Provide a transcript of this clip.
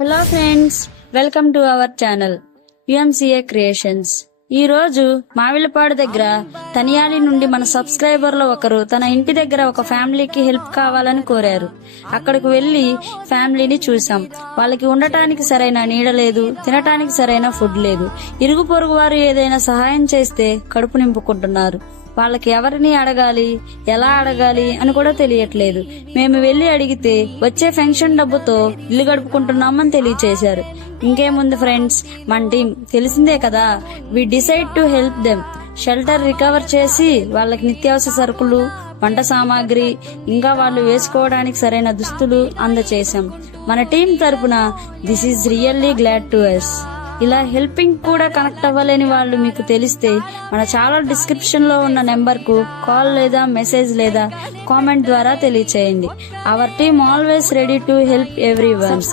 Hello friends, welcome to our channel UMCA creations. ఈ రోజు మావిలపాడు దగ్గర తనియాలి నుండి మన సబ్స్క్రైబర్ లో ఒకరు తన ఇంటి దగ్గర ఒక ఫ్యామిలీకి హెల్ప్ కావాలని కోరారు. అక్కడికి వెళ్లి ఫ్యామిలీని చూసాం. వాళ్ళకి ఉండటానికి సరైన నీడ లేదు, తినటానికి సరైన ఫుడ్ లేదు. ఇరుగు పొరుగు వారు ఏదైనా సహాయం చేస్తే కడుపు నింపుకుంటున్నారు. వాళ్ళకి ఎవరిని అడగాలి, ఎలా అడగాలి అని కూడా తెలియట్లేదు. మేము వెళ్లి అడిగితే వచ్చే పెన్షన్ డబ్బుతో ఇల్లు గడుపుకుంటున్నామని తెలియచేశారు. ఇంకేముంది ఫ్రెండ్స్, మన టీం తెలిసిందే కదా. We decide to help them. Shelter recover చేసి వాళ్ళకి నిత్యావసర సరుకులు, వంట సామాగ్రి, ఇంకా వాళ్ళు వేసుకోవడానికి సరైన దుస్తులు అందచేశాం. మన టీం తరపున this is really glad to us. ఇలా హెల్పింగ్ కూడా కనెక్ట్ అవ్వలేని వాళ్ళు మీకు తెలిస్తే మన ఛానల్ డిస్క్రిప్షన్ లో ఉన్న నెంబర్ కు కాల్ లేదా మెసేజ్ లేదా కామెంట్ ద్వారా తెలియచేయండి. Our team always ready to help everyone.